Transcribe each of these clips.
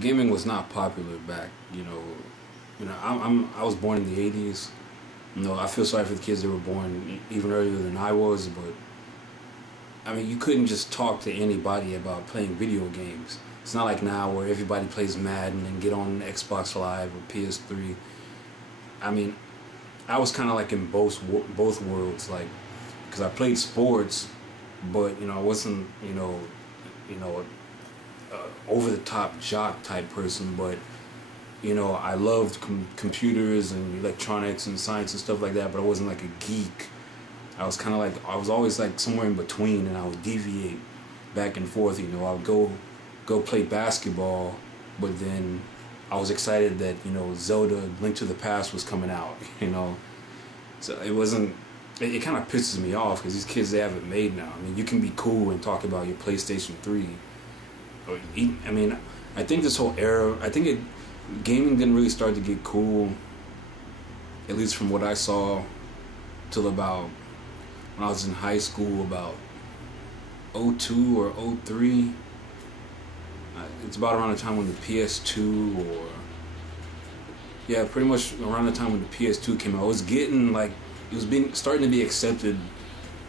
Gaming was not popular back. I was born in the '80s. I feel sorry for the kids that were born even earlier than I was, but I mean, you couldn't just talk to anybody about playing video games. It's not like now where everybody plays Madden and get on Xbox Live or PS3. I mean, I was kind of like in both worlds, like, because I played sports, but I wasn't over the top jock type person, but I loved computers and electronics and science and stuff like that, but I wasn't like a geek. I was kind of like, I was always like somewhere in between, and I would deviate back and forth. I would go play basketball, but then I was excited that Zelda Link to the Past was coming out. So it wasn't. It kind of pisses me off because these kids, they have it made now. I mean, you can be cool and talk about your PlayStation 3. I mean, I think this whole era, gaming didn't really start to get cool, at least from what I saw, till about when I was in high school, about '02 or '03. It's about around the time when the PS2, or yeah, pretty much around the time when the PS2 came out. It was getting like, it was starting to be accepted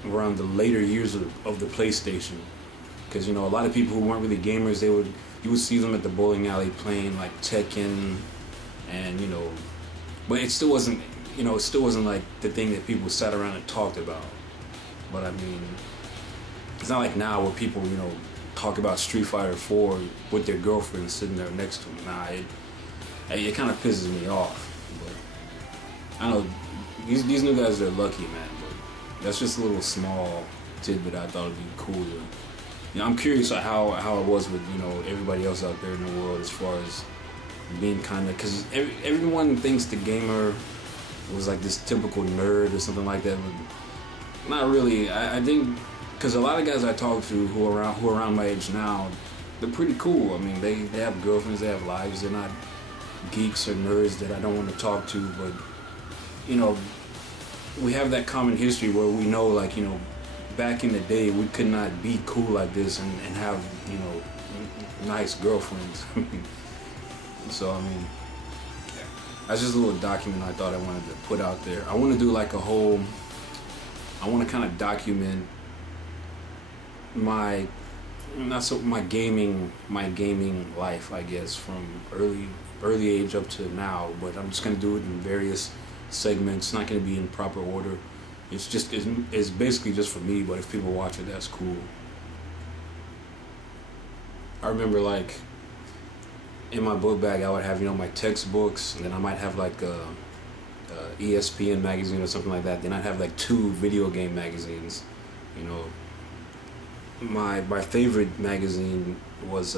around the later years of the PlayStation, because a lot of people who weren't really gamers, you would see them at the bowling alley playing like Tekken, and but it still wasn't like the thing that people sat around and talked about. But I mean, it's not like now where people talk about Street Fighter 4 with their girlfriend sitting there next to them. Nah, it kind of pisses me off. But I know these new guys are lucky, man. But that's just a little small tidbit I thought would be cool to. I'm curious how it was with everybody else out there in the world, as far as being kind of, because everyone thinks the gamer was like this typical nerd or something like that, but not really. I think because a lot of guys I talk to who are around my age now, they're pretty cool. I mean, they have girlfriends, they have lives. They're not geeks or nerds that I don't want to talk to, but we have that common history where we know, like, back in the day, we could not be cool like this and have, nice girlfriends. So, I mean, that's just a little document I thought I wanted to put out there. I want to do like I want to kind of document my gaming life, I guess, from early age up to now, but I'm just going to do it in various segments. It's not going to be in proper order. It's basically just for me, but if people watch it, that's cool. I remember, like, in my book bag, I would have, my textbooks, and then I might have, like, ESPN magazine or something like that. Then I'd have, like, 2 video game magazines. My favorite magazine was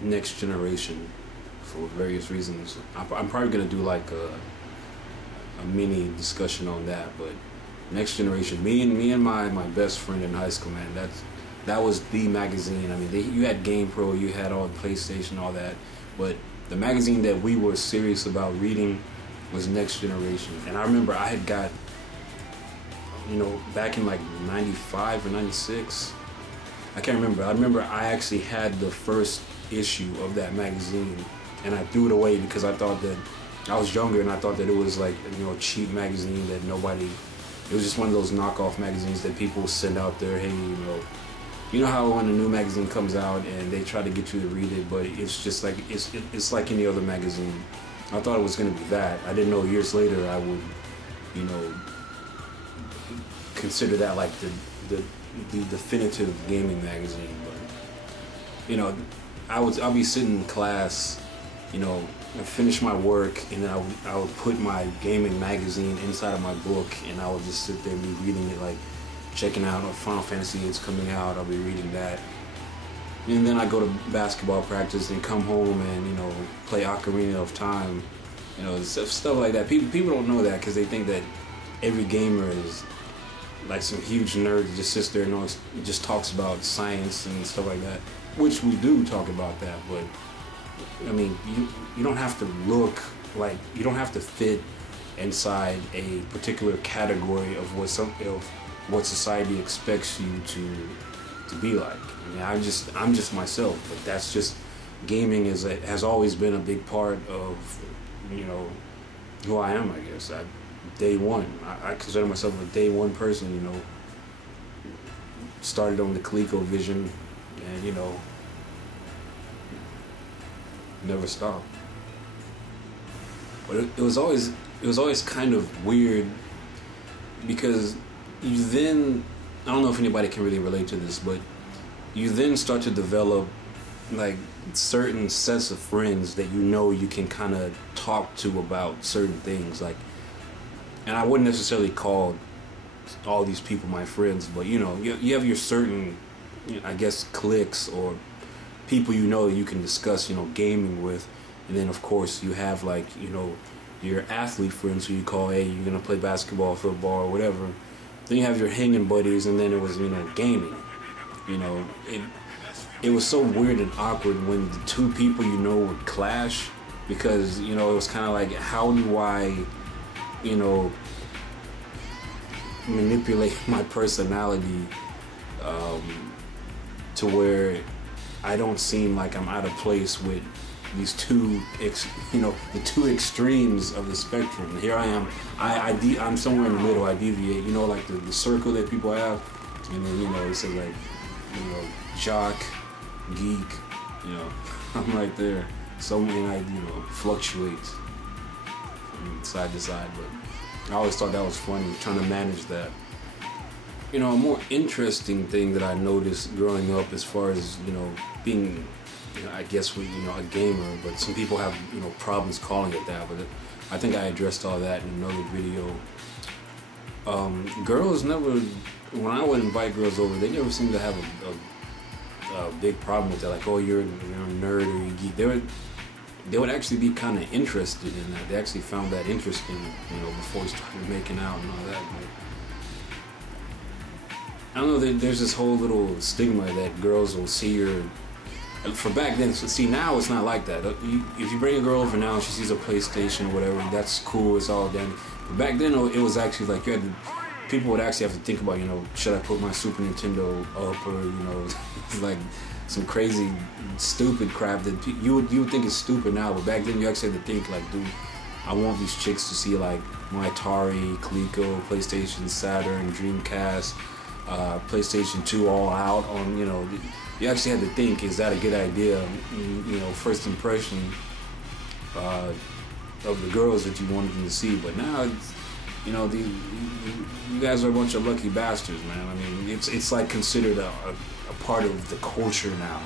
Next Generation, for various reasons. I'm probably going to do, like, a mini discussion on that, but Next Generation, me and my best friend in high school, man, that was the magazine. I mean, you had GamePro, you had all the PlayStation, all that, but the magazine that we were serious about reading was Next Generation. And I remember I had got, back in like 95 or 96, I can't remember. I remember I actually had the first issue of that magazine, and I threw it away because I thought that I was younger, and I thought that it was like, a cheap magazine that nobody. It was just one of those knockoff magazines that people send out there. Hey, you know how when a new magazine comes out and they try to get you to read it, but it's just like it's like any other magazine. I thought it was going to be that. I didn't know years later I would, consider that like the definitive gaming magazine. But I'll be sitting in class, I finish my work, and then I would put my gaming magazine inside of my book, and I would just sit there and be reading it, like checking out Final Fantasy 8's coming out. I'll be reading that, and then I go to basketball practice and come home and play Ocarina of Time, stuff like that. People don't know that because they think that every gamer is like some huge nerd that just sits there and just talks about science and stuff like that, which we do talk about that, but I mean, you don't have to look like, you don't have to fit inside a particular category of what society expects you to be like. I mean, I'm just myself, but that's just gaming has always been a big part of, you know, who I am, I guess. Day one, I consider myself a day one person, you know. Started on the ColecoVision, and, you know, never stopped. But it was always kind of weird, because you then, I don't know if anybody can really relate to this, but you then start to develop like certain sets of friends that you know you can kind of talk to about certain things, like, and I wouldn't necessarily call all these people my friends, but you know, you have your certain, you know, I guess, cliques or people you know that you can discuss, you know, gaming with. And then of course you have, like, you know, your athlete friends who you call, hey, you're gonna play basketball, football, or whatever. Then you have your hanging buddies, and then it was, you know, gaming. You know, it was so weird and awkward when the two people you know would clash, because, you know, it was kind of like, how do I, you know, manipulate my personality to where I don't seem like I'm out of place with these two, you know, the two extremes of the spectrum. Here I am, I'm somewhere in the middle. I deviate, you know, like the circle that people have, and then, you know, it says, like, you know, jock, geek, you know, I'm right there. So, and I, you know, fluctuate from side to side, but I always thought that was funny, trying to manage that. You know, a more interesting thing that I noticed growing up, as far as, you know, being, you know, I guess you know, a gamer, but some people have, you know, problems calling it that, but I think I addressed all that in another video. Girls never, when I would invite girls over, they never seemed to have a big problem with that, like, oh, you're a nerd or you geek. They would actually be kind of interested in that. They actually found that interesting, you know, before we started making out and all that. But I don't know, there's this whole little stigma that girls will see your, for back then, see, now it's not like that. If you bring a girl over now and she sees a PlayStation or whatever, that's cool, it's all done. But back then, it was actually like, people would actually have to think about, you know, should I put my Super Nintendo up, or, you know, like some crazy, stupid crap that you would think is stupid now, but back then you actually had to think, like, dude, I want these chicks to see, like, my Atari, Coleco, PlayStation, Saturn, Dreamcast, PlayStation 2 all out on, you know, you actually had to think, is that a good idea? You know, first impression of the girls that you wanted them to see. But now, it's, you know, you guys are a bunch of lucky bastards, man. I mean, it's like considered a part of the culture now.